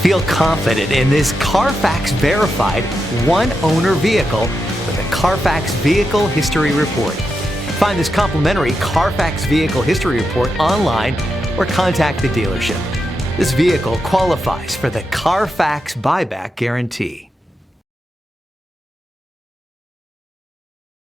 Feel confident in this CARFAX verified one-owner vehicle with a CARFAX Vehicle History Report. Find this complimentary CARFAX Vehicle History Report online or contact the dealership. This vehicle qualifies for the CARFAX buyback guarantee.